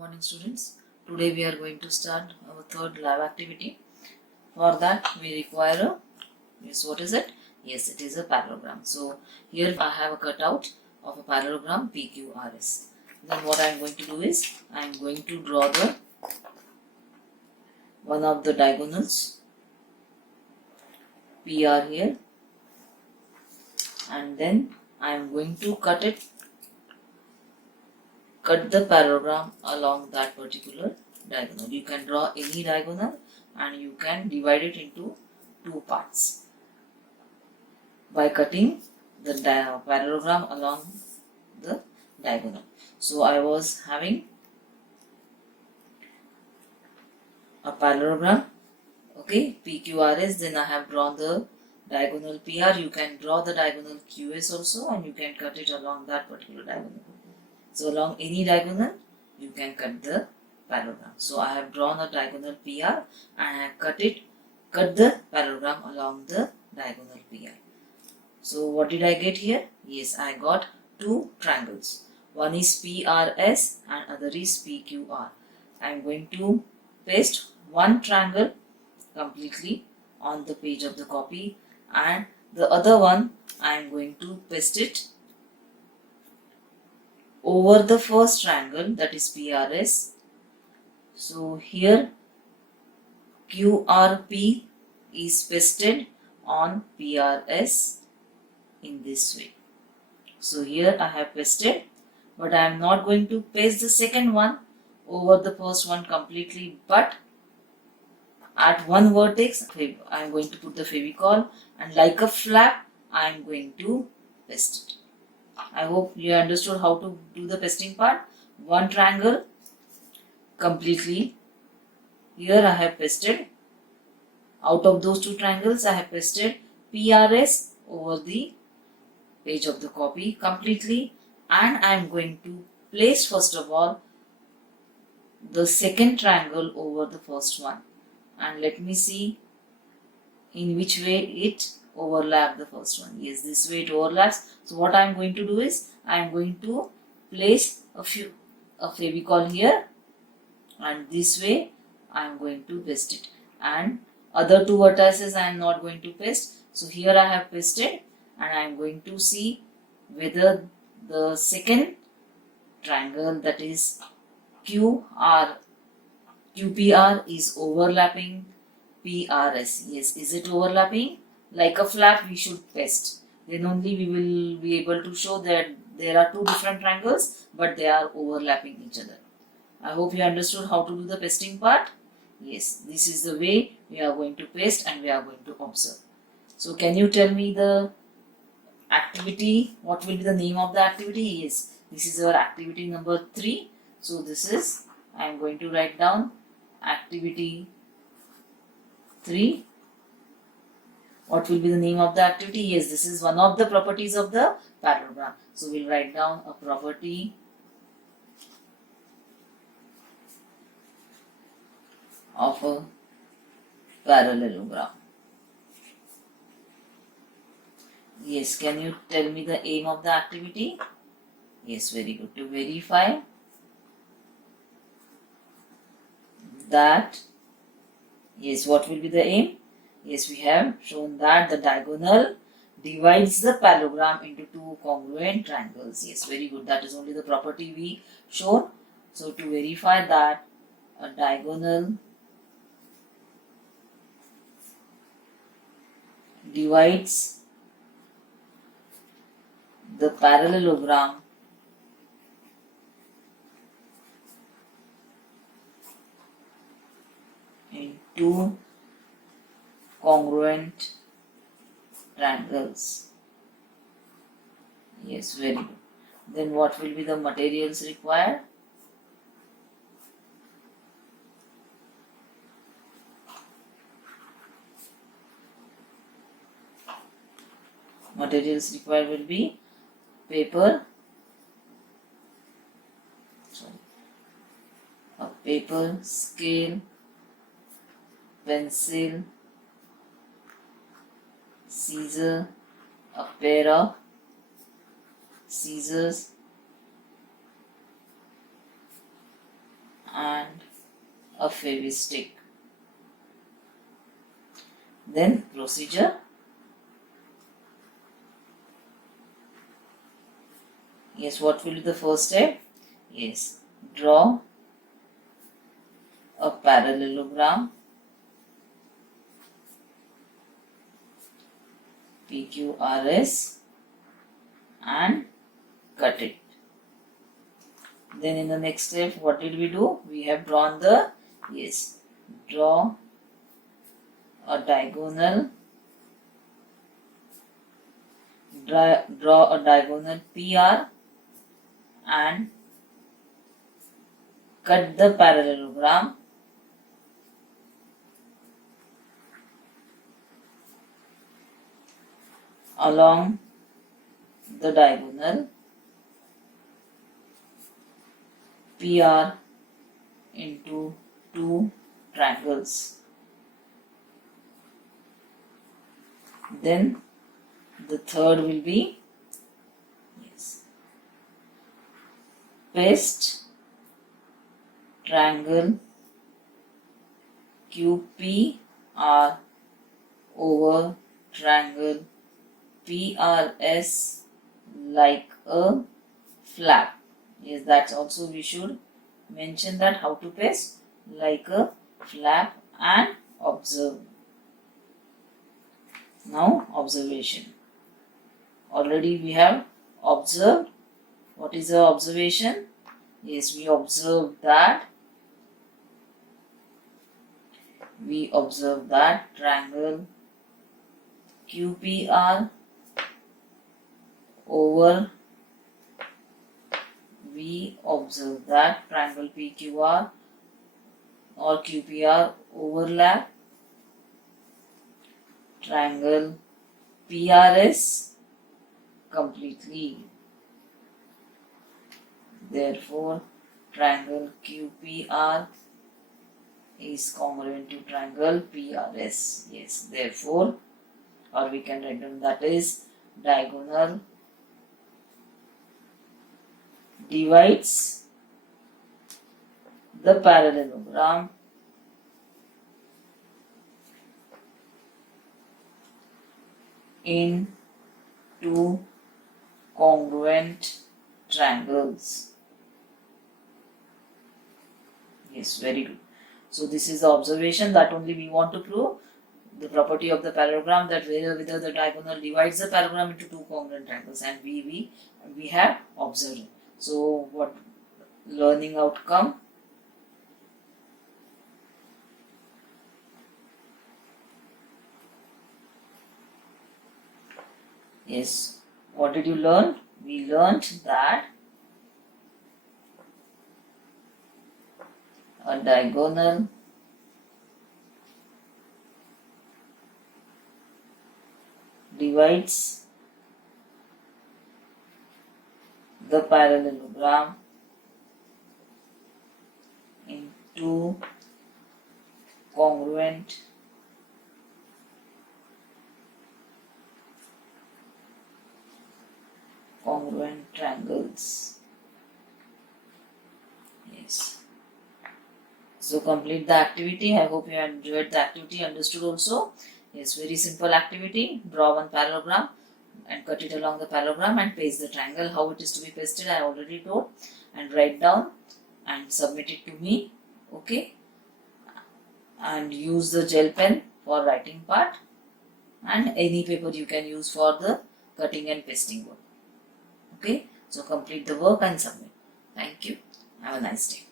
Morning students. Today we are going to start our third lab activity. For that we require a, yes, what is it? Yes, it is a parallelogram. So here I have a cutout of a parallelogram PQRS. Then what I am going to do is I am going to draw the one of the diagonals PR here, and then I am going to cut the parallelogram along that particular diagonal. You can draw any diagonal and you can divide it into two parts by cutting the parallelogram along the diagonal. So I was having a parallelogram, okay, PQRS, then I have drawn the diagonal PR. You can draw the diagonal QS also and you can cut it along that particular diagonal. So along any diagonal you can cut the parallelogram. So I have drawn a diagonal PR and I have cut the parallelogram along the diagonal PR. So what did I get here? Yes, I got two triangles. One is PRS and other is PQR. I am going to paste one triangle completely on the page of the copy and the other one I am going to paste it over the first triangle, that is PRS. So here QRP is pasted on PRS in this way. So here I have pasted, but I am not going to paste the second one over the first one completely, but at one vertex I am going to put the Fevicol and like a flap I am going to paste it. I hope you understood how to do the pasting part. One triangle completely. Here I have pasted. Out of those two triangles I have pasted PRS over the page of the copy completely, and I am going to place first of all the second triangle over the first one, and let me see in which way it overlap the first one. Yes, this way it overlaps. So what I am going to do is I am going to place a Fevicol here, and this way I am going to paste it, and other two vertices I am not going to paste. So here I have pasted and I am going to see whether the second triangle, that is QPR, is overlapping PRS. Yes, is it overlapping? Like a flap we should paste. Then only we will be able to show that there are two different triangles but they are overlapping each other. I hope you understood how to do the pasting part. Yes, this is the way we are going to paste and we are going to observe. So can you tell me the activity? What will be the name of the activity? Yes, this is our activity number 3. So this is, I am going to write down activity 3. What will be the name of the activity? Yes, this is one of the properties of the parallelogram. So we'll write down a property of a parallelogram. Yes, can you tell me the aim of the activity? Yes, very good. To verify that, yes, what will be the aim? Yes, we have shown that the diagonal divides the parallelogram into two congruent triangles. Yes, very good. That is only the property we shown. So to verify that a diagonal divides the parallelogram into congruent triangles. Yes, very good. Then what will be the materials required? Materials required will be paper, scale, pencil, scissor, a pair of scissors, and a fevistick. Then procedure. Yes, what will be the first step? Yes, draw a parallelogram PQRS and cut it. Then in the next step, what did we do? We have drawn the, yes, draw a diagonal, draw a diagonal PR and cut the parallelogram along the diagonal PR into two triangles. Then the third will be, yes, paste triangle QPR over triangle PRS like a flap. Yes, that's also we should mention that how to paste like a flap and observe. Now observation. Already we have observed. What is the observation? Yes, we observe that triangle QPR over, we observe that triangle PQR or QPR overlap triangle PRS completely. Therefore, triangle QPR is congruent to triangle PRS. Yes, therefore, or we can write down that is diagonal divides the parallelogram in two congruent triangles. Yes, very good. So this is the observation that only we want to prove. The property of the parallelogram, that whether the diagonal divides the parallelogram into two congruent triangles, and we have observed. So what learning outcome? Yes, what did you learn? We learned that a diagonal divides the parallelogram into congruent triangles. Yes. So complete the activity. I hope you enjoyed the activity, understood also. Yes, very simple activity. Draw one parallelogram and cut it along the parallelogram and paste the triangle. How it is to be pasted I already told, and write down and submit it to me. Okay, and use the gel pen for writing part, and any paper you can use for the cutting and pasting work. Okay, so complete the work and submit. Thank you. Have a nice day.